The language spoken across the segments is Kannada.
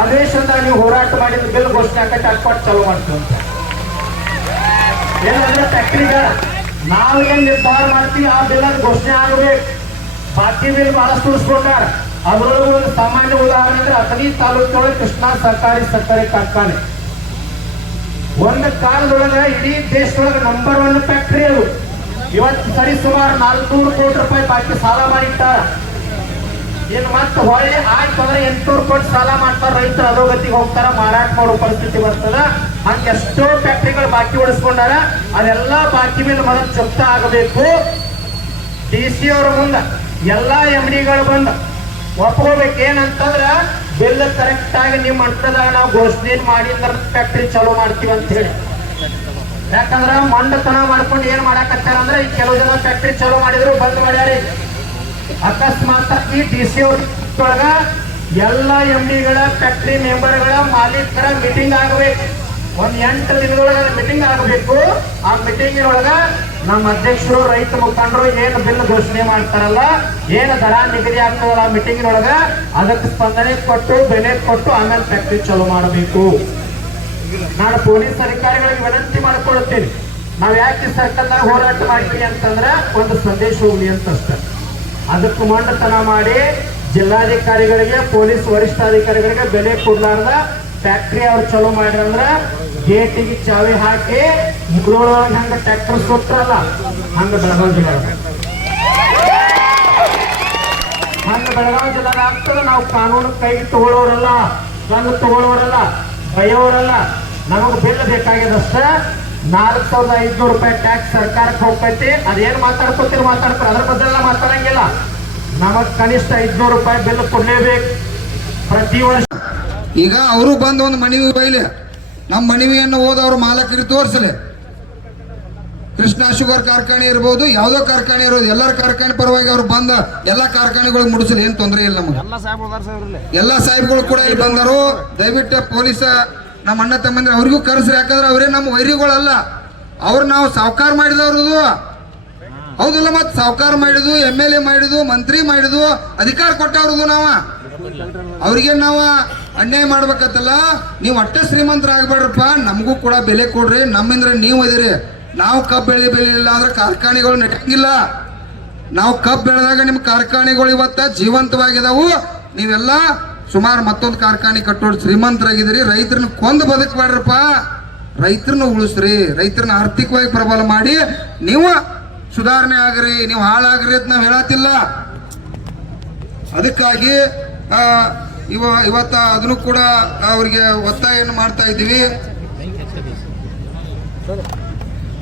ಅಧಿವೇಶನದಾಗ ನೀವು ಹೋರಾಟ ಮಾಡಿದ ಬಿಲ್ ಘೋಷಣೆ ಹಾಕಕ್ಕೆ ಅಟ್ಪಾಟ್ ಚಾಲೂ ಮಾಡ್ತೀವಿ ಅಂತ. ಫ್ಯಾಕ್ಟ್ರಿಗ ನಾವು ಏನ್ ನಿರ್ಧಾರ ಮಾಡ್ತೀವಿ, ಆ ಬಿಲ್ ಘೋಷಣೆ ಆಗಬೇಕು ಬಾಕಿ ಬಿಲ್ ಬಹಳಷ್ಟು ಉಳಿಸ್ಕೊಂಡಾರ ಅದರೊಳಗೆ ಒಂದು ಸಾಮಾನ್ಯ ಉದಾಹರಣೆ ಅಂದ್ರೆ ಅಥಣಿ ತಾಲೂಕಿನೊಳಗೆ ಕೃಷ್ಣಾ ಸರ್ಕಾರಿ ಸಕ್ಕರೆ ಕಾರ್ಖಾನೆ. ಒಂದು ಕಾಲದೊಳಗ ಇಡೀ ದೇಶದೊಳಗೆ ನಂಬರ್ ಒನ್ ಫ್ಯಾಕ್ಟ್ರಿ ಅದು. ಇವತ್ತು ಸರಿ ಸುಮಾರು ನಾಲ್ಕುನೂರು ಕೋಟಿ ರೂಪಾಯಿ ಬಾಕಿ ಸಾಲ ಮಾಡಿಟ್ಟಾರ. ಇನ್ನು ಮತ್ತೆ ಹೊಳ್ಳಿ ಆಯ್ತು ಅಂದ್ರೆ ಎಂಟುನೂರು ಕೋಟಿ ಸಾಲ ಮಾಡ್ತಾರ ರೈತರು, ಅಧೋಗತಿಗೆ ಹೋಗ್ತಾರ, ಮಾರಾಟ ಮಾಡೋ ಪರಿಸ್ಥಿತಿ ಬರ್ತದ. ಹಂಗ ಎಷ್ಟೋ ಫ್ಯಾಕ್ಟ್ರಿಗಳು ಬಾಕಿ ಉಳಿಸ್ಕೊಂಡಾರ, ಅದೆಲ್ಲ ಬಾಕಿ ಮೇಲೆ ಮೊದಲು ಚುಕ್ತ ಆಗಬೇಕು. ಡಿ ಸಿ ಅವ್ರ ಮುಂದ ಎಲ್ಲಾ ಎಂ ಡಿಗಳು ಬಂದ ಒಪ್ಕೋಬೇಕು. ಏನಂತಂದ್ರ ಬಿಲ್ ಕರೆಕ್ಟ್ ಆಗಿ ನಿಮ್ಮ ಮಟ್ಟದಾಗ ನಾವು ಘೋಷಣೆ ಮಾಡಿ ಫ್ಯಾಕ್ಟ್ರಿ ಚಾಲೂ ಮಾಡ್ತೀವಿ ಅಂತ ಹೇಳಿ. ಯಾಕಂದ್ರ ಮಂಡತನ ಮಾಡ್ಕೊಂಡು ಏನ್ ಮಾಡಾಕತ್ತಾರ ಅಂದ್ರೆ ಕೆಲವು ಜನ ಫ್ಯಾಕ್ಟ್ರಿ ಚಾಲೂ ಮಾಡಿದ್ರು, ಬಂದ್ ಮಾಡ್ಯಾರಿ ಅಕಸ್ಮಾತ್ ಈ ಡಿ ಸಿ ಒಳಗ ಎಲ್ಲ ಎಂ ಡಿಗಳ ಫ್ಯಾಕ್ಟ್ರಿ ಮೆಂಬರ್ಗಳ ಮಾಲೀಕರ ಮೀಟಿಂಗ್ ಆಗಬೇಕು. ಒಂದ್ ಎಂಟು ದಿನದೊಳಗ ಮೀಟಿಂಗ್ ಆಗಬೇಕು. ಆ ಮೀಟಿಂಗಿನೊಳಗ ನಮ್ಮ ಅಧ್ಯಕ್ಷರು, ರೈತ ಮುಖಂಡರು ಏನು ಬಿಲ್ ಘೋಷಣೆ ಮಾಡ್ತಾರಲ್ಲ, ಏನು ದರ ನಿಗದಿ ಆಗ್ತದಲ್ಲ ಆ ಮೀಟಿಂಗಿನೊಳಗ, ಅದಕ್ಕೆ ಸ್ಪಂದನೆ ಕೊಟ್ಟು, ಬೆಲೆ ಕೊಟ್ಟು ಆಮೇಲೆ ಫ್ಯಾಕ್ಟ್ರಿ ಚಾಲೂ ಮಾಡಬೇಕು. ನಾನು ಪೊಲೀಸ್ ಅಧಿಕಾರಿಗಳಿಗೆ ವಿನಂತಿ ಮಾಡಿಕೊಳ್ಳುತ್ತೇನೆ ನಾವು ಯಾಕೆ ಸರ್ಕಲ್ನಾಗ ಹೋರಾಟ ಮಾಡ್ತೀವಿ ಅಂತಂದ್ರೆ, ಒಂದು ಸಂದೇಶ ಹೋಗ್ಲಿ ಅಂತ ಅಷ್ಟೇ ಅದಕ್ಕೆ ಮಂಡತನ ಮಾಡಿ ಜಿಲ್ಲಾಧಿಕಾರಿಗಳಿಗೆ, ಪೊಲೀಸ್ ವರಿಷ್ಠಾಧಿಕಾರಿಗಳಿಗೆ ಬೆಲೆ ಕೊಡ್ಲಾರ್ದ ಫ್ಯಾಕ್ಟ್ರಿ ಅವ್ರು ಚಲೋ ಮಾಡ್ರಂದ್ರ ಗೇಟಿಗೆ ಚಾವಿ ಹಾಕಿ ಮುಗ್ಳೊಳಗೆ ಹಂಗ ಟ್ರ್ಯಾಕ್ಟರ್ ಸುತ್ತಲ್ಲ ಹಂಗ ಬೆಳಗಾವಿ ಜಿಲ್ಲೆ ಹಂಗ ಬೆಳಗಾವಿ ಜಿಲ್ಲಾದ ಆಗ್ತದ ನಾವು ಕಾನೂನು ಕೈಗೆ ತಗೊಳ್ಳೋರಲ್ಲ ಕಣ್ಣು ತಗೊಳ್ಳೋರಲ್ಲ ಬೈಯೋರಲ್ಲ, ನಮಗ್ ಬಿಲ್ ಬೇಕಾಗ್ಯದಷ್ಟ. ನಾಲ್ಕು ಸಾವಿರದ ಐದ್ನೂರು ರೂಪಾಯಿ ಟ್ಯಾಕ್ಸ್ ಸರ್ಕಾರಕ್ಕೆ ಹೋಗ್ತೈತಿ. ಅದೇನ್ ಮಾತಾಡ್ಕೊತೀರಿ ಮಾತಾಡ್ತಾರೆ ಅದ್ರ ಬದಲೆಲ್ಲ ಮಾತಾಡಂಗಿಲ್ಲ. ನಮಗ್ ಕನಿಷ್ಠ ಐದ್ನೂರು ರೂಪಾಯಿ ಬಿಲ್ ಕೊಡ್ಲೇಬೇಕು. ಪ್ರತಿ ವರ್ಷ. ಈಗ ಅವರು ಬಂದು ಒಂದು ಮನವಿ ಬೈಲಿ. ನಮ್ಮ ಮನವಿಯನ್ನು ಓದವ್ರ ಮಾಲಕರಿಗೆ ತೋರಿಸಲಿ. ಕೃಷ್ಣ ಶುಗರ್ ಕಾರ್ಖಾನೆ ಇರ್ಬೋದು ಯಾವುದೋ ಕಾರ್ಖಾನೆ ಇರೋದು ಎಲ್ಲರ ಕಾರ್ಖಾನೆ ಪರವಾಗಿ ಅವ್ರು ಬಂದ ಎಲ್ಲ ಕಾರ್ಖಾನೆಗಳಿಗೆ ಮುಡಿಸಲಿ ಏನು ತೊಂದರೆ ಇಲ್ಲ ನಮಗೆ. ಎಲ್ಲ ಸಾಹೇಬ್ ಹೋದಾರ ಎಲ್ಲ ಸಾಹೇಬ್ಗಳು ಕೂಡ ಇಲ್ಲಿ ಬಂದರು. ದಯವಿಟ್ಟು ಪೊಲೀಸ ನಮ್ಮ ಅಣ್ಣ ತಮ್ಮಂದ್ರೆ ಅವ್ರಿಗೂ ಕರೆಸ್ರಿ, ಯಾಕಂದ್ರೆ ಅವರೇ ನಮ್ಮ ವೈರಿಗಳಲ್ಲ. ಅವ್ರು ನಾವು ಸಾವುಕಾರ ಮಾಡಿದವ್ರದು. ಹೌದಲ್ಲ ಮತ್ತೆ ಸಾವುಕಾರ ಮಾಡಿದ್ವು ಎಂ ಎಲ್ ಎ ಮಾಡಿದ್ವು ಮಂತ್ರಿ ಮಾಡಿದ್ವು ಅಧಿಕಾರ ಕೊಟ್ಟವ್ರದು ನಾವ. ಅವ್ರಿಗೆ ನಾವು ಅನ್ಯಾಯ ಮಾಡ್ಬೇಕತ್ತಲ್ಲ? ನೀವು ಅಷ್ಟೇ ಶ್ರೀಮಂತರಾಗಬೇಡ್ರಪ್ಪ. ನಮಗೂ ಕೂಡ ಬೆಲೆ ಕೊಡ್ರಿ, ನಮ್ಮಿಂದ್ರೆ ನೀವು ಇದೀರಿ. ನಾವು ಕಬ್ಬು ಬೆಳೆ ಬೆಳಿಲಿಲ್ಲ ಅಂದ್ರೆ ಕಾರ್ಖಾನೆಗಳು ನಡೆಯಂಗಿಲ್ಲ ನಾವು ಕಬ್ಬು ಬೆಳೆದಾಗ ನಿಮ್ಮ ಕಾರ್ಖಾನೆಗಳು ಇವತ್ತ ಜೀವಂತವಾಗಿದಾವು. ನೀವೆಲ್ಲ ಸುಮಾರು ಮತ್ತೊಂದು ಕಾರ್ಖಾನೆ ಕಟ್ಟೋರು ಶ್ರೀಮಂತರಾಗಿದ್ದೀರಿ, ರೈತರನ್ನ ಕೊಂದು ಬದುಕಬೇಡ್ರಪ್ಪ. ರೈತರನ್ನ ಉಳಿಸ್ರಿ, ರೈತರನ್ನ ಆರ್ಥಿಕವಾಗಿ ಪ್ರಬಲ ಮಾಡಿ, ನೀವು ಸುಧಾರಣೆ ಆಗ್ರಿ, ನೀವು ಹಾಳಾಗ್ರಿ ಅಂತ ನಾವು ಹೇಳತ್ತಿಲ್ಲ. ಅದಕ್ಕಾಗಿ ಇವ, ಇವತ್ತ ಅದನ್ನು ಕೂಡ ಅವರಿಗೆ ಒತ್ತಾಯವನ್ನು ಮಾಡ್ತಾ ಇದ್ದೀವಿ.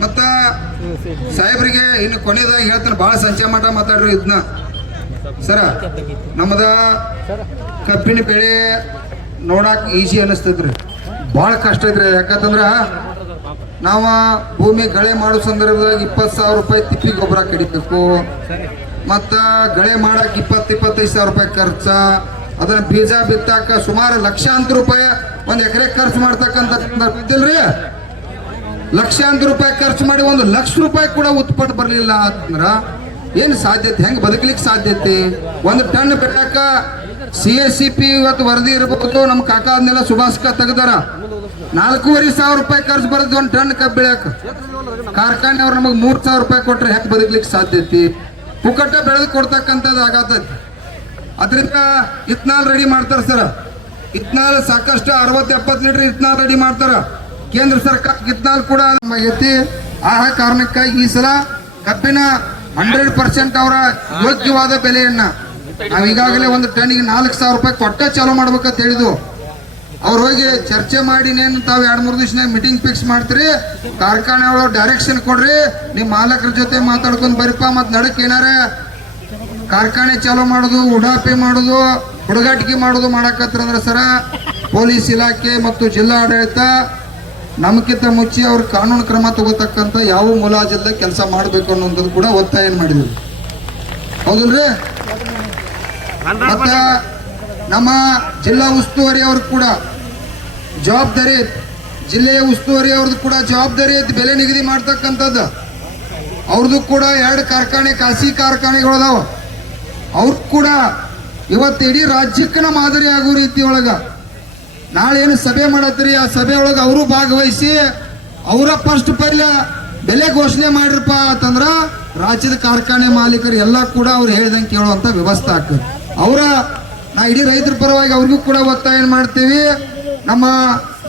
ಮತ್ತ ಸಾಹೇಬ್ರಿಗೆ ಇನ್ನು ಕೊನೆಯದಾಗಿ ಹೇಳ್ತಾನೆ ಬಹಳ ಸಂಚಯ ಮಾಡ ಮಾತಾಡ್ರಿ ಇದನ್ನ ಸರ, ನಮ್ಮದ ಕಬ್ಬಿನ ಬೆಳೆ ನೋಡಕ್ಕೆ ಈಸಿ ಅನಿಸ್ತೈತ್ರಿ. ಭಾಳ ಕಷ್ಟ ಐತ್ರಿ, ಯಾಕಂತಂದ್ರೆ ನಾವ ಭೂಮಿ ಗಳೆ ಮಾಡೋ ಸಂದರ್ಭದಾಗ ಇಪ್ಪತ್ತು ಸಾವಿರ ರೂಪಾಯಿ ತಿಪ್ಪಿ ಗೊಬ್ಬರ ಕಡಿಬೇಕು. ಮತ್ತ ಗಳೆ ಮಾಡಕ್ ಇಪ್ಪತ್ತು ಇಪ್ಪತ್ತೈದು ಸಾವಿರ ರೂಪಾಯಿ ಖರ್ಚ. ಅದನ್ನ ಬೀಜ ಬಿತ್ತಾಕ ಸುಮಾರು ಲಕ್ಷಾಂತರ ರೂಪಾಯಿ ಒಂದ್ ಎಕರೆ ಖರ್ಚು ಮಾಡ್ತಕ್ಕಂಥ ಲಕ್ಷಾಂತರ ರೂಪಾಯಿ ಖರ್ಚು ಮಾಡಿ ಒಂದು ಲಕ್ಷ ರೂಪಾಯಿ ಕೂಡ ಉತ್ಪಟ್ಟು ಬರಲಿಲ್ಲ ಅಂದ್ರ ಏನು ಸಾಧ್ಯತೆ? ಹೆಂಗೆ ಬದುಕಲಿಕ್ಕೆ ಸಾಧ್ಯತೆ? ಒಂದು ಟನ್ ಬೆಳಕ ಸಿ ಎಸ್ ಸಿ ಪಿ ಇವತ್ತು ವರದಿ ಇರಬಹುದು ನಮ್ಮ ಕಾಕ ಅದನ್ನೆಲ್ಲ ಸುಭಾಸ್ಕ ತೆಗ್ದಾರ. ನಾಲ್ಕೂವರೆ ಸಾವಿರ ರೂಪಾಯಿ ಖರ್ಚು ಬರೋದು ಒಂದು ಟನ್ ಕಬ್ಬು ಬೆಳ್ಯಾಕ. ಕಾರ್ಖಾನೆ ಅವ್ರು ನಮಗೆ ಮೂರ್ ಸಾವಿರ ರೂಪಾಯಿ ಕೊಟ್ರೆ ಹೆಂಗ್ ಬದುಕಲಿಕ್ಕೆ ಸಾಧ್ಯತೆ? ಪುಕ್ಕಟ್ಟ ಬೆಳೆದು ಕೊಡ್ತಕ್ಕಂಥದ್ದು ಆಗತ್ತೈತಿ ಅದರಿಂದ ಇತ್ನಾಲ್ ರೆಡಿ ಮಾಡ್ತಾರ ಸರ್. ಇತ್ನಾಲ್ ಸಾಕಷ್ಟು ಅರವತ್ತು ಎಪ್ಪತ್ತು ಲೀಟರ್ ಇತ್ನಾಲ್ ರೆಡಿ ಮಾಡ್ತಾರ. ಕೇಂದ್ರ ಸರ್ಕಾರ ಇತ್ನಾಲ್ ಕೂಡ ಆಗೈತಿ. ಆ ಕಾರಣಕ್ಕಾಗಿ ಈ ಸಲ ಕಬ್ಬಿನ ಹಂಡ್ರೆಡ್ ಪರ್ಸೆಂಟ್ ಅವರ ಯೋಗ್ಯವಾದ ಬೆಲೆಯನ್ನ ನಾವು ಈಗಾಗಲೇ ಒಂದು ಟನ್ನಿಗೆ ನಾಲ್ಕು ಸಾವಿರ ರೂಪಾಯಿ ಕೊಟ್ಟ ಚಾಲೂ ಮಾಡ್ಬೇಕಂತ ಹೇಳಿದ್ವು ಅವ್ರು ಹೋಗಿ ಚರ್ಚೆ ಮಾಡಿ ತಾವು ಎರಡು ಮೂರು ದಿವಸನಾಗ ಮೀಟಿಂಗ್ ಫಿಕ್ಸ್ ಮಾಡ್ತೀರಿ ಕಾರ್ಖಾನೆ ಒಳಗೆ ಡೈರೆಕ್ಷನ್ ಕೊಡ್ರಿ ನಿಮ್ಮ ಮಾಲಕರ ಜೊತೆ ಮಾತಾಡ್ಕೊಂಡು ಬರಿಪ್ಪ, ಮತ್ತು ನಡಕ್ ಏನಾರ? ಕಾರ್ಖಾನೆ ಚಾಲೂ ಮಾಡೋದು, ಉಡಾಪಿ ಮಾಡೋದು, ಹುಡುಗಾಟಿಕೆ ಮಾಡೋದು ಮಾಡಕತ್ರ ಸರ, ಪೊಲೀಸ್ ಇಲಾಖೆ ಮತ್ತು ಜಿಲ್ಲಾ ನಮ್ಕಿಂತ ಮುಚ್ಚಿ ಅವ್ರ ಕಾನೂನು ಕ್ರಮ ತಗೋತಕ್ಕಂಥ ಯಾವ ಮುಲಾಜಿಲ್ಲದೆ ಕೆಲಸ ಮಾಡಬೇಕು ಅನ್ನೋದು ಕೂಡ ಒತ್ತಾಯ ಮಾಡಿದ್ವಿ ಹೌದಲ್ರಿ? ಮತ್ತೆ ನಮ್ಮ ಜಿಲ್ಲಾ ಉಸ್ತುವಾರಿ ಅವ್ರು ಕೂಡ ಜವಾಬ್ದಾರಿ. ಜಿಲ್ಲೆಯ ಉಸ್ತುವಾರಿ ಅವ್ರದ್ದು ಕೂಡ ಜವಾಬ್ದಾರಿ ಐತಿ, ಬೆಲೆ ನಿಗದಿ ಮಾಡ್ತಕ್ಕಂಥದ್ದು. ಅವ್ರದ್ದು ಕೂಡ ಎರಡು ಕಾರ್ಖಾನೆ, ಖಾಸಗಿ ಕಾರ್ಖಾನೆಗಳು ಅದಾವ ಅವ್ರು ಕೂಡ ಇವತ್ತು ಇಡೀ ರಾಜ್ಯಕ್ಕನ ಮಾದರಿ ಆಗೋ ರೀತಿ ನಾಳೆ ಏನು ಸಭೆ ಮಾಡತ್ರಿ ಆ ಸಭೆ ಒಳಗೆ ಅವರು ಭಾಗವಹಿಸಿ ಅವರ ಫಸ್ಟ್ ಪೈಲ ಬೆಲೆ ಘೋಷಣೆ ಮಾಡಿರಪ್ಪ ಅಂತಂದ್ರ ರಾಜ್ಯದ ಕಾರ್ಖಾನೆ ಮಾಲೀಕರು ಎಲ್ಲ ಕೂಡ ಅವ್ರು ಹೇಳ್ದಂಗೆ ಕೇಳುವಂತ ವ್ಯವಸ್ಥೆ ಆಗ್ತದೆ. ಅವರ, ನಾ ಇಡೀ ರೈತರ ಪರವಾಗಿ ಅವ್ರಿಗೂ ಕೂಡ ಒತ್ತಾಯ ಮಾಡ್ತೀವಿ. ನಮ್ಮ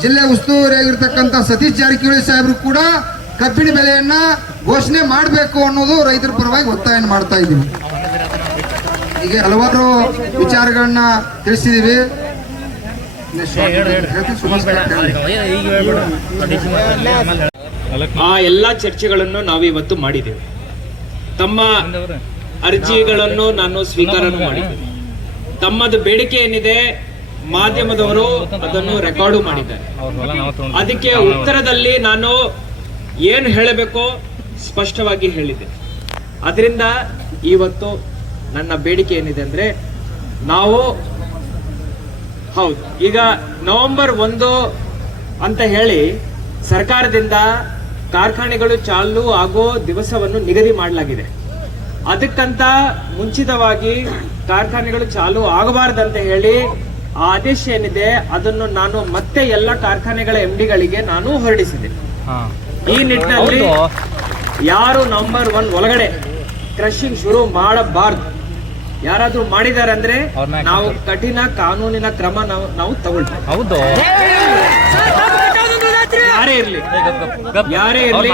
ಜಿಲ್ಲೆ ಉಸ್ತುವಾರಿಯಾಗಿರ್ತಕ್ಕಂಥ ಸತೀಶ್ ಜಾರಕಿಹೊಳಿ ಸಾಹೇಬರು ಕೂಡ ಕಬ್ಬಿನ ಬೆಲೆಯನ್ನ ಘೋಷಣೆ ಮಾಡಬೇಕು ಅನ್ನೋದು ರೈತರ ಪರವಾಗಿ ಒತ್ತಾಯ ಮಾಡ್ತಾ ಇದ್ದೀವಿ. ಹೀಗೆ ಹಲವಾರು ವಿಚಾರಗಳನ್ನ ತಿಳಿಸಿದೀವಿ. ಆ ಎಲ್ಲ ಚರ್ಚೆಗಳನ್ನು ನಾವು ಇವತ್ತು ಮಾಡಿದ್ದೇವೆ. ತಮ್ಮ ಅರ್ಜಿಗಳನ್ನು ನಾನು ಸ್ವೀಕಾರನೂ ಮಾಡಿದ್ದೇನೆ. ತಮ್ಮದು ಬೇಡಿಕೆ ಏನಿದೆ, ಮಾಧ್ಯಮದವರು ಅದನ್ನು ರೆಕಾರ್ಡು ಮಾಡಿದ್ದಾರೆ. ಅದಕ್ಕೆ ಉತ್ತರದಲ್ಲಿ ನಾನು ಏನು ಹೇಳಬೇಕು ಸ್ಪಷ್ಟವಾಗಿ ಹೇಳಿದೆ. ಅದರಿಂದ ಇವತ್ತು ನನ್ನ ಬೇಡಿಕೆ ಏನಿದೆ ಅಂದ್ರೆ, ನಾವು ಹೌದು. ಈಗ ನವೆಂಬರ್ ಒಂದು ಅಂತ ಹೇಳಿ ಸರ್ಕಾರದಿಂದ ಕಾರ್ಖಾನೆಗಳು ಚಾಲು ಆಗೋ ದಿವಸವನ್ನು ನಿಗದಿ ಮಾಡಲಾಗಿದೆ. ಅದಕ್ಕಂತ ಮುಂಚಿತವಾಗಿ ಕಾರ್ಖಾನೆಗಳು ಚಾಲು ಆಗಬಾರ್ದಂತ ಹೇಳಿ ಆ ಆದೇಶ ಏನಿದೆ ಅದನ್ನು ನಾನು ಮತ್ತೆ ಎಲ್ಲ ಕಾರ್ಖಾನೆಗಳ ಎಂಡಿಗಳಿಗೆ ನಾನು ಹೊರಡಿಸಿದೆ. ಈ ನಿಟ್ಟಿನಲ್ಲಿ ಯಾರು ನಂಬರ್ ಒನ್ ಒಳಗಡೆ ಕ್ರಷಿಂಗ್ ಶುರು ಮಾಡಬಾರ್ದು. ಯಾರಾದ್ರೂ ಮಾಡಿದ್ದಾರೆ ಅಂದ್ರೆ ನಾವು ಕಠಿಣ ಕಾನೂನಿನ ಕ್ರಮ ನಾವು ನಾವು ತಗೊಳ್ತೇವೆ ಹೌದು. ಯಾರೇ ಇರ್ಲಿ. ಯಾರೇ ಇರ್ಲಿ.